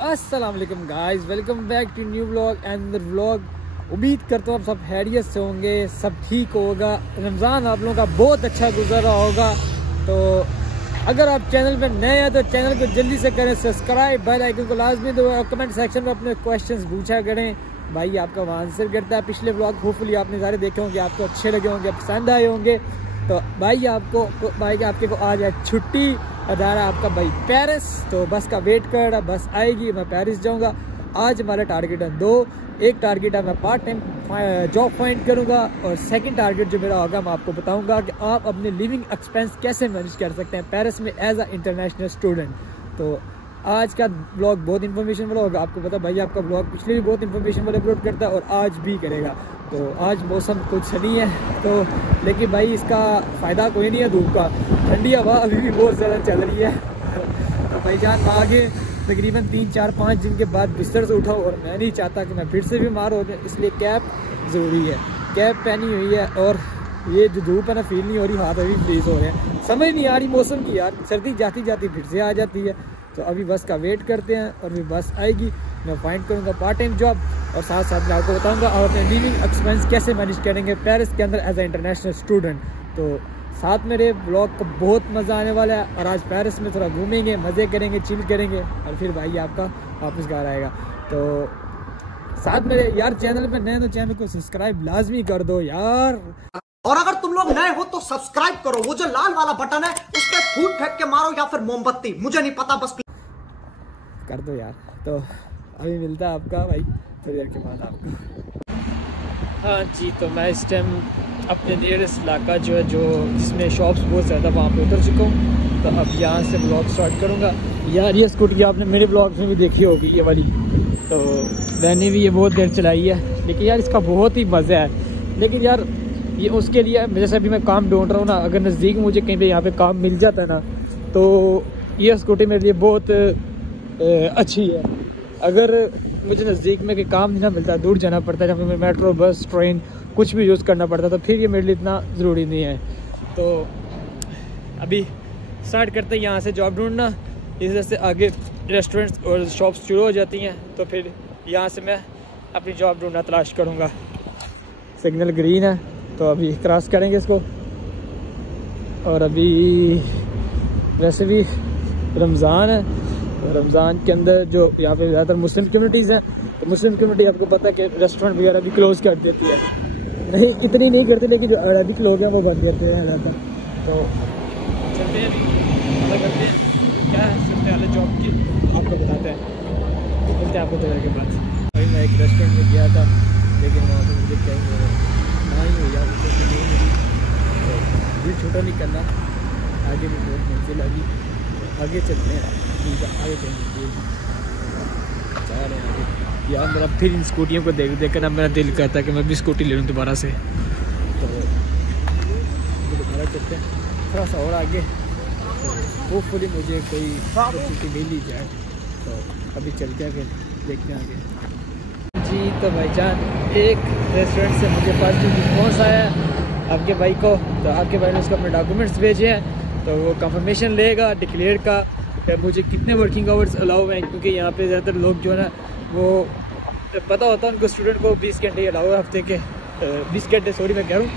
अस्सलाम वालेकुम guys, welcome back to new vlog and vlog. उम्मीद करता हूँ आप सब खैरियत से होंगे, सब ठीक होगा। रमज़ान आप लोगों का बहुत अच्छा गुजर रहा होगा। तो अगर आप चैनल पे नए हैं तो चैनल को जल्दी से करें सब्सक्राइब, बेल आइकन को लाजमी दो और कमेंट सेक्शन में अपने क्वेश्चंस पूछा करें। भाई आपका वहाँ आंसर करता है। पिछले व्लॉग होपफुली आपने सारे देखे होंगे, आपको अच्छे लगे होंगे, पसंद आए होंगे। तो भाई आपके को आज है छुट्टी और जा रहा है आपका भाई पेरिस। तो बस का वेट कर रहा, बस आएगी, मैं पेरिस जाऊंगा। आज हमारा टारगेट है 2। एक टारगेट है मैं पार्ट टाइम जॉब फाइंड करूंगा और सेकंड टारगेट जो मेरा होगा मैं आपको बताऊंगा कि आप अपने लिविंग एक्सपेंस कैसे मैनेज कर सकते हैं पेरिस में एज अ इंटरनेशनल स्टूडेंट। तो आज का ब्लॉग बहुत इन्फॉर्मेशन वाला होगा। आपको पता भाई आपका ब्लॉग पिछले भी बहुत इन्फॉर्मेशन वाले अपलोड करता है और आज भी करेगा। तो आज मौसम कुछ सनी है तो, लेकिन भाई इसका फ़ायदा कोई नहीं है धूप का। ठंडी हवा अभी भी बहुत ज़्यादा चल रही है। तो भाई जान आगे तकरीबन 3, 4, 5 दिन के बाद बिस्तर से उठाओ और मैं नहीं चाहता कि मैं फिर से बीमार हो जाऊँ, इसलिए कैप ज़रूरी है। कैप पहनी हुई है और ये जो धूप है ना फील नहीं हो रही, हाथ अभी फ्रीज हो रहे हैं। समझ नहीं आ रही मौसम की यार, सर्दी जाती जाती फिर से आ जाती है। तो अभी बस का वेट करते हैं और फिर बस आएगी, मैं फाइंड करूँगा पार्ट टाइम जॉब और साथ साथ मैं आपको बताऊँगा और अपने लिविंग एक्सपेंस कैसे मैनेज करेंगे पेरिस के अंदर एज ए इंटरनेशनल स्टूडेंट। तो साथ मेरे ब्लॉग को बहुत मज़ा आने वाला है और आज पेरिस में थोड़ा घूमेंगे, मज़े करेंगे, चिल करेंगे और फिर भाई आपका वापस घर आएगा। तो साथ मेरे यार चैनल पे नए तो चैनल को सब्सक्राइब लाजमी कर दो यार। और अगर तुम लोग नए हो तो सब्सक्राइब करो, वो जो लाल वाला बटन है उस पर फूट फेंक के मारो या फिर मोमबत्ती, मुझे नहीं पता, बस कर दो यार। तो अभी मिलता है आपका भाई थोड़ी देर के बाद आपका। हाँ जी, तो मैं इस टाइम अपने नियरेस्ट इलाका जो है जो जिसमें शॉप्स बहुत ज़्यादा वहाँ पे उतर चुका हूँ। तो अब यहाँ से ब्लॉग स्टार्ट करूँगा। यार ये स्कूटी आपने मेरे ब्लॉग्स में भी देखी होगी ये वाली, तो मैंने भी ये बहुत देर चलाई है, लेकिन यार इसका बहुत ही मज़ा है। लेकिन यार ये उसके लिए जैसे अभी मैं काम ढूंढ रहा हूँ ना, अगर नज़दीक मुझे कहीं पे यहाँ पे काम मिल जाता है ना तो ये स्कूटी मेरे लिए बहुत अच्छी है। अगर मुझे नज़दीक में कोई काम नहीं ना मिलता, दूर जाना पड़ता है, जहाँ पे मेट्रो, बस, ट्रेन कुछ भी यूज़ करना पड़ता, तो फिर ये मेरे लिए इतना ज़रूरी नहीं है। तो अभी स्टार्ट करते हैं यहाँ से जॉब ढूंढना। इस वजह से आगे रेस्टोरेंट्स और शॉप्स शुरू हो जाती हैं, तो फिर यहाँ से मैं अपनी जॉब ढूंढना तलाश करूँगा। सिग्नल ग्रीन है तो अभी क्रॉस करेंगे इसको। और अभी वैसे भी रमज़ान है, रमज़ान के अंदर जो यहाँ पे ज़्यादातर मुस्लिम कम्युनिटीज़ हैं, तो मुस्लिम कम्युनिटी आपको पता है कि रेस्टोरेंट वगैरह भी क्लोज़ कर देती है। नहीं इतनी नहीं करती, लेकिन जो अरबिक लोग हैं वो बंद करते हैं ज़्यादातर। तो चलते हैं, पता करते हैं क्या है सबसे पहले जॉब की, आपको बताते हैं। मिलते हैं आपको थोड़ी देर के बाद। अभी मैं एक रेस्टोरेंट में गया था, लेकिन वहाँ पर मुझे क्या ना ही हो गया, दिल छोटा नहीं करना। आगे भी बहुत मंजिल आगे, आगे चलते हैं, आगे चलते जा रहे हैं आगे। यार मेरा फिर इन स्कूटियों को देख देख कर ना मेरा दिल करता है कि मैं भी स्कूटी ले लूँ दोबारा से। तो दोबारा चलते हैं थोड़ा सा और आगे, तो होपफुली मुझे कोई अपॉर्चुनिटी मिल ही जाए। तो अभी चलते हैं, फिर देखते हैं आगे जी। तो भाईजान एक रेस्टोरेंट से मुझे पॉजिटिव रिस्पॉन्स आया है आपके भाई को। तो आपके भाई ने उसको अपने डॉक्यूमेंट्स भेजे हैं, तो वो कंफर्मेशन लेगा डिक्लेयर का मुझे कितने वर्किंग आवर्स अलाउ हैं, क्योंकि यहाँ पे ज़्यादातर लोग जो है ना वो पता होता है उनको स्टूडेंट को 20 घंटे अलाउ है हफ्ते के, 20 घंटे सॉरी मैं कह रहा हूँ,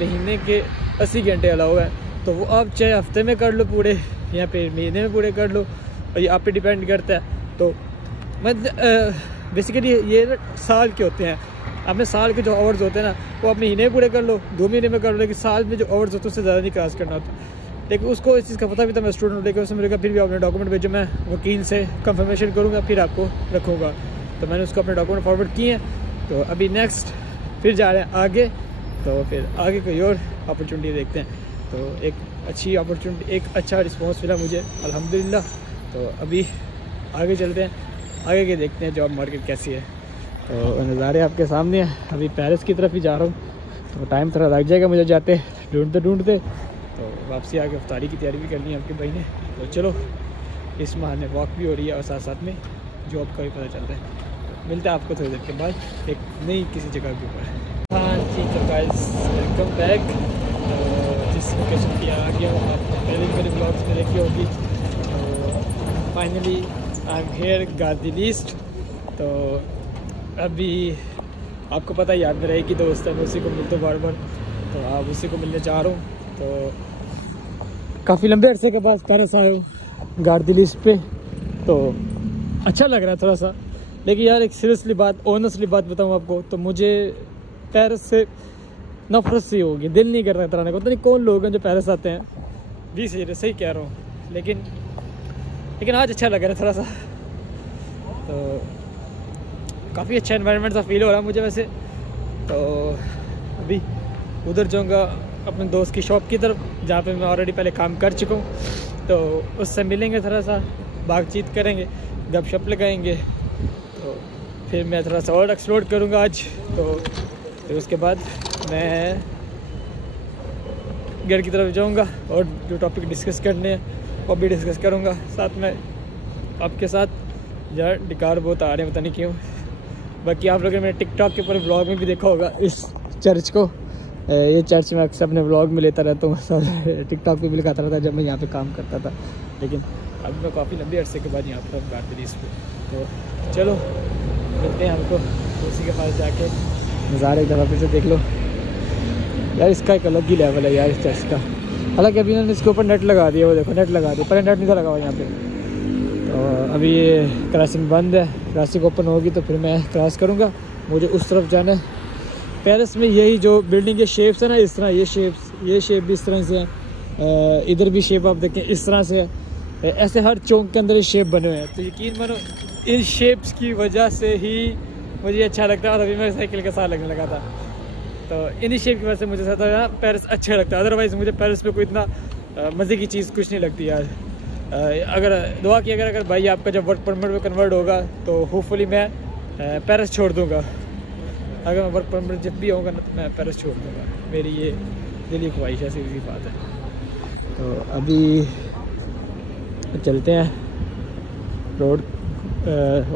महीने के 80 घंटे अलाउ है। तो वो आप चाहे हफ्ते में कर लो पूरे या फिर महीने में पूरे कर लो, और ये आप पे डिपेंड करता है। तो बेसिकली ये साल के होते हैं, आपने साल के जो आवर्स होते हैं ना वो आप महीने में पूरे कर लो, 2 महीने में कर लो, लेकिन साल में जो आवर्स होते हैं उससे ज़्यादा नहीं क्रॉस करना होता। लेकिन उसको इस चीज़ का पता भी था, मैं स्टूडेंट लेकर उसने मेरे फिर भी अपने डॉक्यूमेंट भेजो, मैं वकील से कंफर्मेशन करूँगा फिर आपको रखूँगा। तो मैंने उसको अपने डॉक्यूमेंट फॉरवर्ड किए हैं। तो अभी नेक्स्ट फिर जा रहे हैं आगे, तो फिर आगे कोई और अपॉर्चुनिटी देखते हैं। तो एक अच्छी अपॉर्चुनिटी, एक अच्छा रिस्पॉन्स मिला मुझे अल्हम्दुलिल्लाह। तो अभी आगे चलते हैं, आगे के देखते हैं जॉब मार्केट कैसी है। तो नज़ारे आपके सामने हैं। अभी पेरिस की तरफ ही जा रहा हूँ, तो टाइम थोड़ा लग जाएगा मुझे जाते ढूंढते। तो वापसी आके इफ्तारी की तैयारी भी करनी है आपके भाई ने। तो चलो इस बहाने वॉक भी हो रही है और साथ साथ में जॉब का भी पता चलता है। तो मिलता है आपको थोड़ी देर के बाद एक नई किसी जगह के ऊपर। हाँ जी, तो गाइस वेलकम बैक। जिस लोकेशन की आ गया हूँ आपको पहले भी मेरे ब्लॉग्स में देखी होगी। तो फाइनली आई एम हेयर गार्दिल ईस्ट। तो अभी आपको पता ही याद में रहेगी दोस्त है, मैं उसी को मिलता हूँ बार बार, तो आप उसी को मिलने जा रहा हूँ। तो काफ़ी लंबे अरसे के बाद पेरिस आया हूँ गार्दिल ईस्ट पे, तो अच्छा लग रहा है थोड़ा सा। लेकिन यार एक सीरियसली बात, ऑनेस्टली बात बताऊँ आपको, तो मुझे पेरिस से नफरत सी होगी, दिल नहीं कर रहा है आने को। पता नहीं कौन लोग हैं जो पेरिस आते हैं, भी सही कह रहा हूँ। लेकिन आज अच्छा लग रहा है थोड़ा सा, तो काफ़ी अच्छा एनवायरनमेंट सा फील हो रहा है मुझे वैसे। तो अभी उधर जाऊँगा अपने दोस्त की शॉप की तरफ, जहाँ पे मैं ऑलरेडी पहले काम कर चुका हूँ। तो उससे मिलेंगे, थोड़ा सा बातचीत करेंगे, गपशप लगाएंगे। तो फिर मैं थोड़ा सा और एक्सप्लोर करूँगा आज। तो फिर उसके बाद मैं घर की तरफ जाऊँगा और जो टॉपिक डिस्कस करने हैं वो भी डिस्कस करूँगा साथ में आपके साथ। यार डिकार बहुत आ रहे हैं, पता नहीं क्यों। बाकी आप लोगों ने मेरे टिकटॉक के ऊपर व्लॉग में भी देखा होगा इस चर्च को। ये चर्च में अक्सर अपने व्लॉग में लेता रहता हूँ, टिकटॉक पे भी लगाता रहता जब मैं यहाँ पे काम करता था। लेकिन अब मैं काफ़ी लंबे अरसे के बाद यहाँ पर गार्दिल ईस्ट पे। तो चलो मिलते हैं हमको उसी के पास जाके, नज़ारा एक दफ़ा फिर से देख लो। यार इसका एक अलग ही लेवल है यार इस चर्च का। हालांकि अभी इन्होंने इसके ऊपर नेट लगा दिया, वो देखो नेट लगा दिया, पहले नेट नहीं था लगा हुआ यहाँ पे। तो अभी ये क्रॉसिंग बंद है, क्रॉसिंग ओपन होगी तो फिर मैं क्रॉस करूँगा, मुझे उस तरफ जाना है। पेरिस में यही जो बिल्डिंग के शेप्स है ना, इस तरह ये शेप भी इस तरह से है, इधर भी शेप आप देखें इस तरह से है। ऐसे हर चौक के अंदर ये शेप बने हुए हैं। तो यकीन मानो इन शेप्स की वजह से ही मुझे अच्छा लगता है, और अभी मैं साइकिल के साथ लगने लगा था। तो इन्हीं शेप की वजह से मुझे था पेरिस अच्छा लगता है। अदरवाइज़ मुझे पेरिस में कोई इतना मज़े की चीज़ कुछ नहीं लगती यार। अगर दुआ की अगर भाई आपका जब वर्क परमिट में कन्वर्ट होगा तो होपफुली मैं पेरिस छोड़ दूँगा। अगर मैं वर्क परमिट जब भी होगा ना तो मैं पेरिस छोड़ दूँगा, मेरी ये दिली ख्वाहिश है, सीधी बात है। तो अभी चलते हैं, रोड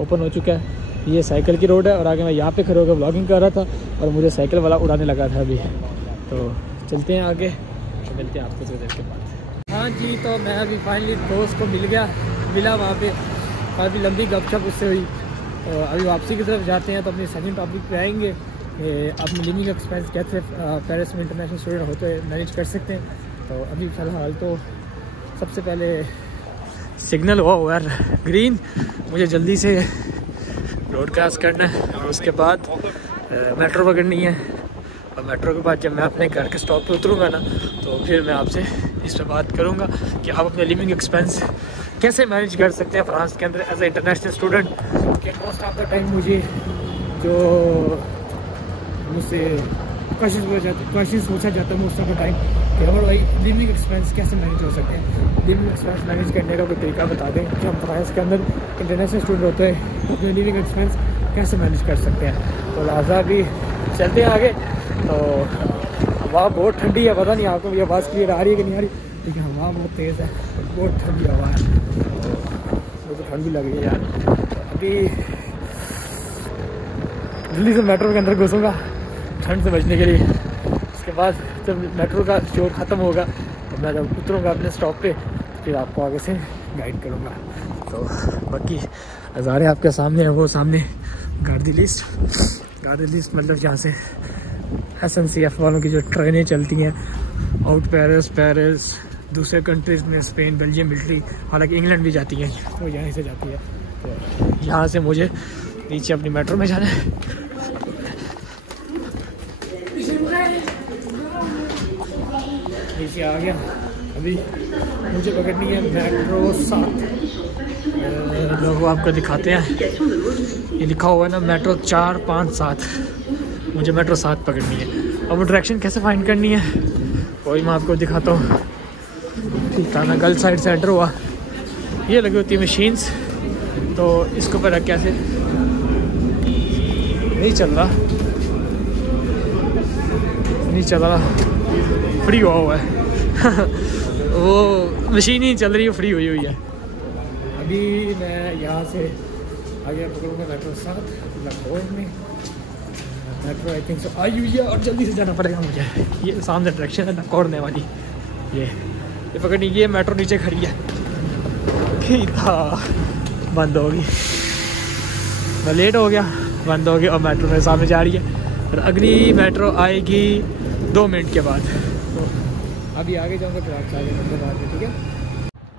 ओपन हो चुका है, ये साइकिल की रोड है और आगे मैं यहाँ पे खड़े होकर व्लॉगिंग कर रहा था और मुझे साइकिल वाला उड़ाने लगा था अभी। तो चलते हैं आगे, तो मिलते हैं आपको थोड़ी देर के बाद। हाँ जी, तो मैं अभी फाइनली दोस्त को मिला वहाँ पे, काफ़ी लंबी गपशप उससे हुई। तो अभी वापसी की तरफ जाते हैं, तो अपनी सेकंड टॉपिक पे आएंगे कि अपनी लिविंग एक्सपेंस कैसे पेरिस में इंटरनेशनल स्टूडेंट होते हैं मैनेज कर सकते हैं। तो अभी फ़िलहाल तो सबसे पहले सिग्नल हुआ है ग्रीन, मुझे जल्दी से रोड क्रॉस करना है और उसके बाद मेट्रो पकड़नी है। और मेट्रो के बाद जब मैं अपने घर के स्टॉप पे उतरूँगा ना, तो फिर मैं आपसे इस पर बात करूँगा कि आप अपने लिविंग एक्सपेंस कैसे मैनेज कर सकते हैं फ्रांस के अंदर एज ए इंटरनेशनल स्टूडेंट। कि मोस्ट ऑफ द टाइम मुझे जो मुझसे क्वेश्चन पूछा जाता है मोस्ट ऑफ द टाइम कि हमारे भाई लिविंग एक्सपेंस कैसे मैनेज हो सकते हैं। लिविंग एक्सपेंस मैनेज करने का कोई तरीका बता दें कि हम फ्रांस के अंदर इंटरनेशनल स्टूडेंट होते हैं, अपने लिविंग एक्सपेंस कैसे मैनेज कर सकते हैं। तो लिहाजा भी चलते हैं आगे। तो हवा बहुत ठंडी है, पता नहीं आपको ये आवाज़ क्लियर आ रही है कि नहीं आ रही, लेकिन हवा बहुत तेज़ है, बहुत ठंडी हवा है, मुझे ठंड भी लग रही है यार। अभी दिल्ली से मेट्रो के अंदर घुसूँगा ठंड से बचने के लिए। उसके बाद जब मेट्रो का शोर ख़त्म होगा तो मैं जब उतरूँगा अपने स्टॉप पे फिर आपको आगे से गाइड करूँगा। तो बाकी नज़ारे आपके सामने हैं, वो सामने गार्दिल ईस्ट मतलब जहाँ से SNCF वालों की जो ट्रेनें चलती हैं आउट पेरिस दूसरे कंट्रीज़ में, स्पेन, बेल्जियम, इटली, हालांकि इंग्लैंड भी जाती हैं, वो यहाँ से जाती है। तो यहाँ से मुझे नीचे अपनी मेट्रो में जाना है। नीचे आ गया, अभी मुझे पकड़नी है मेट्रो 7। लोगों आपको दिखाते हैं, ये लिखा हुआ है ना मेट्रो 4, 5, 7, मुझे मेट्रो 7 पकड़नी है। अब वो डायरेक्शन कैसे फाइंड करनी है वही मैं आपको दिखाता हूँ। ताना गर्ल्स साइड से एंटर हुआ, ये लगी होती है मशीन्स, तो इसके ऊपर कैसे नहीं चल रहा फ्री हुआ है वो मशीन ही चल रही है, फ्री हुई है। अभी मैं यहाँ से आगे पकड़ूँगा मेट्रो 7 लखनऊ में। मेट्रो आई थिंक सो आई हुई है और जल्दी से जाना पड़ेगा मुझे। ये सामने डायरेक्शन है ना कोड़ने वाली, ये पकड़नी, ये मेट्रो नीचे खड़ी है। ठीक था, बंद होगी, मैं लेट हो गया, बंद हो गया और मेट्रो मेरे सामने जा रही है और अगली मेट्रो आएगी 2 मिनट के बाद। तो अभी आगे जाऊँगा, फिर आपसे आगे नंबर बाद में, ठीक है।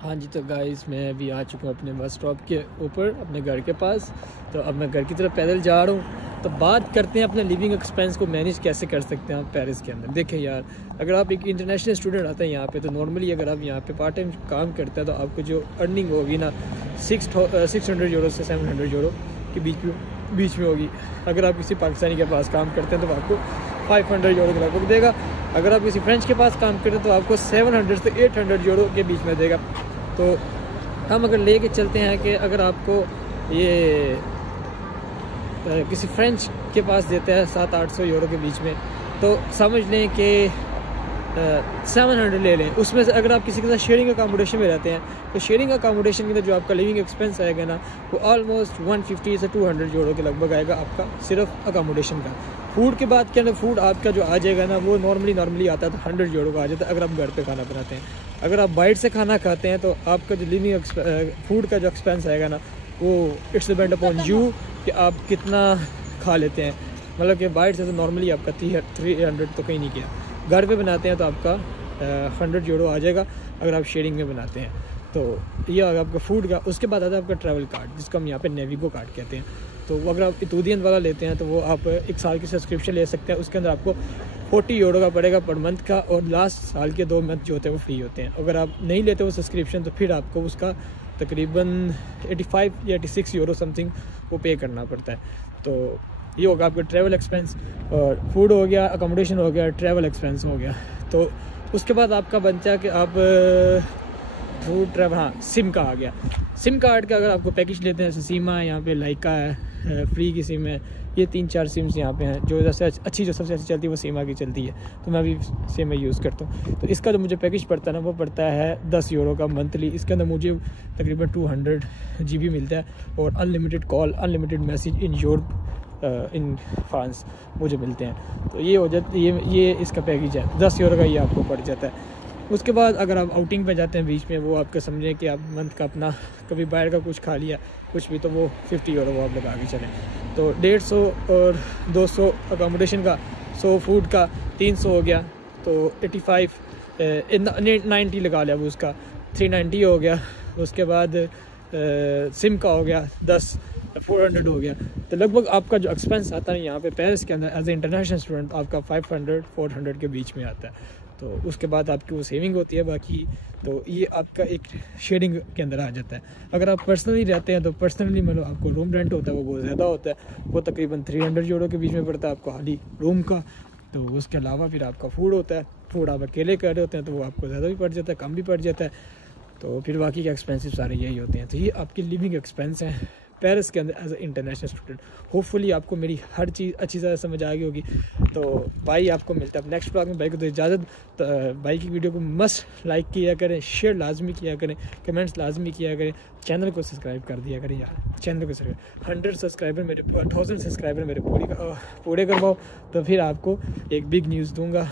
हाँ जी, तो गाइस मैं अभी आ चुका हूँ अपने बस स्टॉप के ऊपर, अपने घर के पास। तो अब मैं घर की तरफ पैदल जा रहा हूँ। तो बात करते हैं अपने लिविंग एक्सपेंस को मैनेज कैसे कर सकते हैं आप पेरिस के अंदर। देखें यार, अगर आप एक इंटरनेशनल स्टूडेंट आते हैं यहाँ पे, तो नॉर्मली अगर आप यहाँ पे पार्ट टाइम काम करते हैं तो आपको जो अर्निंग होगी ना 600 यूरो से 700 यूरो के बीच में होगी। अगर आप किसी पाकिस्तानी के पास काम करते हैं तो आपको 500 यूरो के लगभग देगा। अगर आप किसी फ्रेंच के पास काम करते हैं तो आपको 700 से 800 यूरो के बीच में देगा। तो हम अगर लेके चलते हैं कि अगर आपको ये किसी फ्रेंच के पास देते हैं 700-800 यूरो के बीच में, तो समझ लें कि 700 ले लें। उसमें से अगर आप किसी के साथ शेयरिंग अकोमोडेशन में रहते हैं तो शेयरिंग अकोमोडेशन के अंदर जो आपका लिविंग एक्सपेंस आएगा ना, वो ऑलमोस्ट 150 से 200 यूरो के लगभग आएगा आपका सिर्फ अकोमोडेशन का। फूड के बाद के अंदर फूड आपका जो आ जाएगा ना, वो नॉर्मली आता है तो 100 यूरो का आ जाता है अगर आप घर पे खाना बनाते हैं। अगर आप बाहर से खाना खाते हैं तो आपका जो लिविंग फूड का जो एक्सपेंस आएगा ना, वो इट्स डिपेंड अपॉन यू कि आप कितना खा लेते हैं। मतलब कि बाहर से तो नॉर्मली आपका 300 तो कहीं नहीं किया, घर पे बनाते हैं तो आपका 100 यूरो आ जाएगा अगर आप शेयरिंग में बनाते हैं। तो ये आ आपका फूड का। उसके बाद आता है आपका ट्रैवल कार्ड, जिसको हम यहाँ पे नेविगो कार्ड कहते हैं। तो अगर आप इतूदियन वाला लेते हैं तो वो आप 1 साल की सब्सक्रिप्शन ले सकते हैं। उसके अंदर आपको 40 यूरो का पड़ेगा पर मंथ का, और लास्ट साल के 2 मंथ जो होते हैं वो फ्री होते हैं। अगर आप नहीं लेते वो सब्सक्रिप्शन तो फिर आपको उसका तकरीबन 85 या 86 यूरो समथिंग वो पे करना पड़ता है। तो ये होगा आपका ट्रैवल एक्सपेंस, और फूड हो गया, अकोमोडेशन हो गया, ट्रैवल एक्सपेंस हो गया। तो उसके बाद आपका बनता है कि आप फूड ट्रैवल, हाँ सिम का आ गया। सिम कार्ड का अगर आपको पैकेज लेते हैं, जैसे सीमा है यहाँ पे, लाइका है, फ्री की सिम है, ये 3-4 सिम्स यहाँ पे हैं। जो सबसे अच्छी चलती है वो सीमा की चलती है, तो मैं अभी सिम में यूज़ करता हूँ। तो इसका जो मुझे पैकेज पड़ता है ना, वो पड़ता है 10 यूरो का मंथली। इसके अंदर मुझे तकरीबन 200 GB मिलता है, और unlimited call, unlimited message in Europe, in France मुझे मिलते हैं। तो ये हो जाता है, ये इसका पैकेज है, 10 यूरो का ये आपको पड़ जाता है। उसके बाद अगर आप आउटिंग पे जाते हैं बीच में, वो आपका समझें कि आप मंथ का अपना कभी बाहर का कुछ खा लिया कुछ भी, तो वो 50 यूरो वो आप लगा के चलें। तो 150 और 200 अकोमोडेशन का, 100 फूड का, 300 हो गया, तो 85 90 लगा लिया वो, उसका 390 हो गया। उसके बाद सिम का हो गया 10, 400 हो गया। तो लगभग आपका जो एक्सपेंस आता है यहाँ पे पेरिस के अंदर एज ए इंटरनेशनल स्टूडेंट, आपका 500-400 के बीच में आता है। तो उसके बाद आपकी वो सेविंग होती है बाकी। तो ये आपका एक शेयरिंग के अंदर आ जाता है। अगर आप पर्सनली रहते हैं तो पर्सनली मतलब आपको रूम रेंट होता है वो बहुत ज़्यादा होता है, वो तकरीबन 300 यूरो के बीच में पड़ता है आपको खाली रूम का। तो उसके अलावा फिर आपका फूड होता है, फूड आप अकेले कर रहे होते हैं तो वो आपको ज़्यादा भी पड़ जाता है, कम भी पड़ जाता है। तो फिर बाकी के एक्सपेंसिव सारे यही होते हैं। तो ये आपकी लिविंग एक्सपेंस हैं पेरिस के अंदर as a international student. Hopefully आपको मेरी हर चीज़ अच्छी तरह समझ आ गई होगी। तो भाई आपको मिलता है नेक्स्ट ब्लॉग में। भाई को तो इजाज़त। तो भाई की वीडियो को मस्ट लाइक किया करें, शेयर लाजमी किया करें, कमेंट्स लाजमी किया करें, चैनल को सब्सक्राइब कर दिया करें यार, चैनल को सब्सक्राइब। 100 सब्सक्राइबर मेरे 1000 सब्सक्राइबर मेरे पूरे करवाओ, तो फिर आपको एक बिग न्यूज़ दूँगा।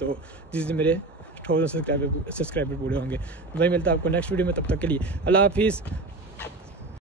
तो जिस दिन मेरे 1000 सब्सक्राइबर पूरे होंगे। भाई मिलता है आपको नेक्स्ट वीडियो में, तब तक के लिए अल्लाह हाफिज़।